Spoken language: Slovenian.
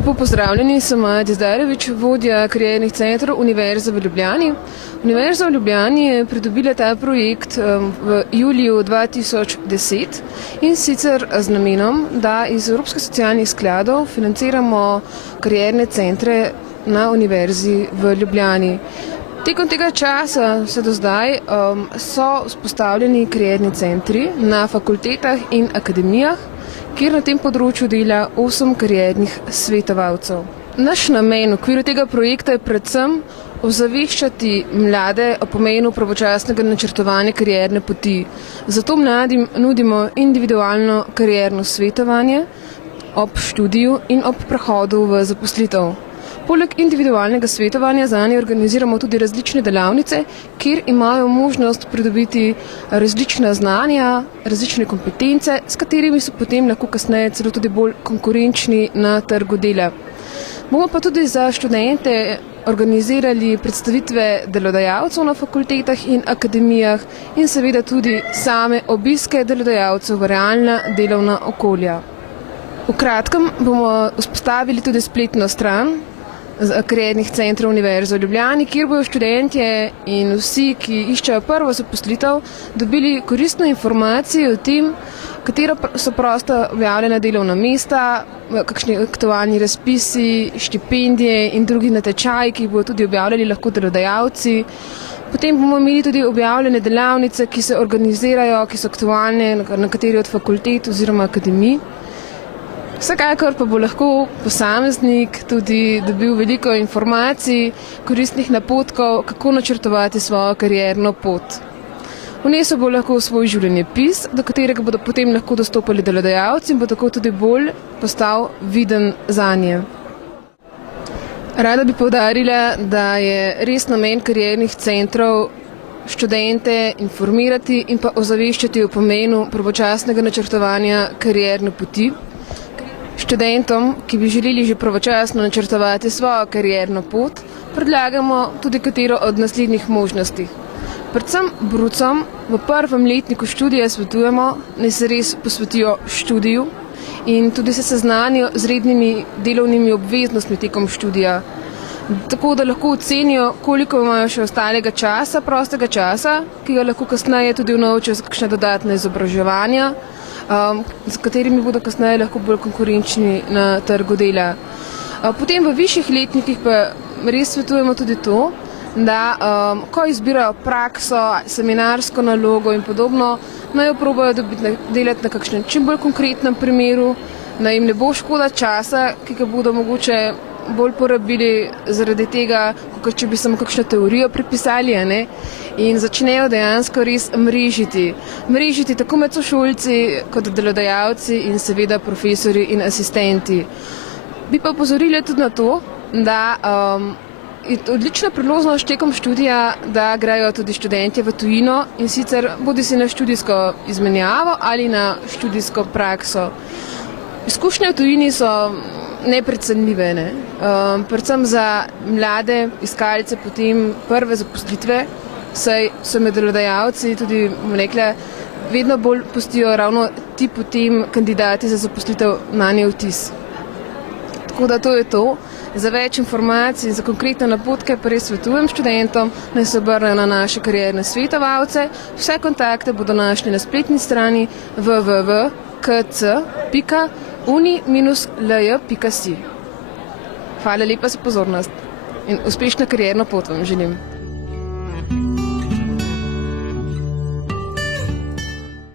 Lepo pozdravljeni, sem Maja Dizdarević, vodja kariernih centrov Univerze v Ljubljani. Univerza v Ljubljani je pridobila ta projekt v juliju 2010 in sicer z namenom, da iz Evropskih socialnih skladov financiramo karierne centre na Univerzi v Ljubljani. Tekom tega časa se do zdaj so vzpostavljeni karierni centri na fakultetah in akademijah, kjer na tem področju dela 8 kariernih svetovalcev. Naš namen v okviru tega projekta je predvsem ozaveščati mlade o pomenu pravočasnega načrtovanja karierne poti. Zato mladim nudimo individualno karierno svetovanje ob študiju in ob prehodu v zaposlitev. Poleg individualnega svetovanja zanje organiziramo tudi različne delavnice, kjer imajo možnost pridobiti različna znanja, različne kompetence, s katerimi so potem lahko kasneje celo tudi bolj konkurenčni na trgu dela. Bomo pa tudi za študente organizirali predstavitve delodajalcev na fakultetah in akademijah in seveda tudi same obiske delodajalcev v realna delovna okolja. V kratkem bomo vzpostavili tudi spletno stran kariernih centrov Univerze v Ljubljani, kjer bodo študentje in vsi, ki iščejo prvo zaposlitev, dobili koristne informacije o tem, katera so prosta objavljena delovna mesta, kakšni aktualni razpisi, štipendije in drugi natečaji, ki jih bodo tudi objavljali lahko delodajalci. Potem bomo imeli tudi objavljene delavnice, ki se organizirajo, ki so aktualne na kateri od fakultet oziroma akademij. Vsekakor pa bo lahko posameznik tudi dobil veliko informacij, koristnih napotkov, kako načrtovati svojo karierno pot. Vnesel bo lahko svoj življenjepis, do katerega bodo potem lahko dostopali delodajalci in bo tako tudi bolj postal viden zanje. Rada bi poudarila, da je res namen kariernih centrov študente informirati in pa ozaveščati o pomenu pravočasnega načrtovanja karierne poti. Študentom, ki bi želeli že pravočasno načrtovati svojo karierno pot, predlagamo tudi katero od naslednjih možnosti. Predvsem brucom v prvem letniku študija svetujemo, naj se res posvetijo študiju in tudi se seznanijo z rednimi delovnimi obveznostmi tekom študija. Tako da lahko ocenijo, koliko imajo še ostalega časa, prostega časa, ki ga lahko kasneje tudi vnovčijo za kakšne dodatne izobraževanja, s katerimi bodo kasneje lahko bolj konkurenčni na trgu dela. Potem v višjih letnikih pa res svetujemo tudi to, da ko izbirajo prakso, seminarsko nalogo in podobno, naj jo probajo delati na kakšnem čim bolj konkretnem primeru, da jim ne bo škoda časa, ki ga bodo mogoče bolj porabili zaradi tega, kot če bi samo kakšno teorijo prepisali, in začnejo dejansko res mrežiti. Mrežiti tako med sošolci kot delodajalci in seveda profesori in asistenti. Bi pa opozorila tudi na to, da je odlična priložnost tekom študija, da grejo tudi študentje v tujino in sicer bodisi na študijsko izmenjavo ali na študijsko prakso. Izkušnje v tujini so neprecenljive, predvsem za mlade iskalce potem prve zaposlitve, saj so med delodajalci tudi, rekla, vedno bolj pustijo ravno ti potem kandidati za zaposlitev nanje vtis. Tako da to je to. Za več informacij in za konkretne napotke pa res svetujem študentom, naj se obrnejo na naše karierne svetovalce. Vse kontakte bodo našli na spletni strani www.kc.uni-lj.si. Hvala lepa za pozornost in uspešno karierno pot vam želim.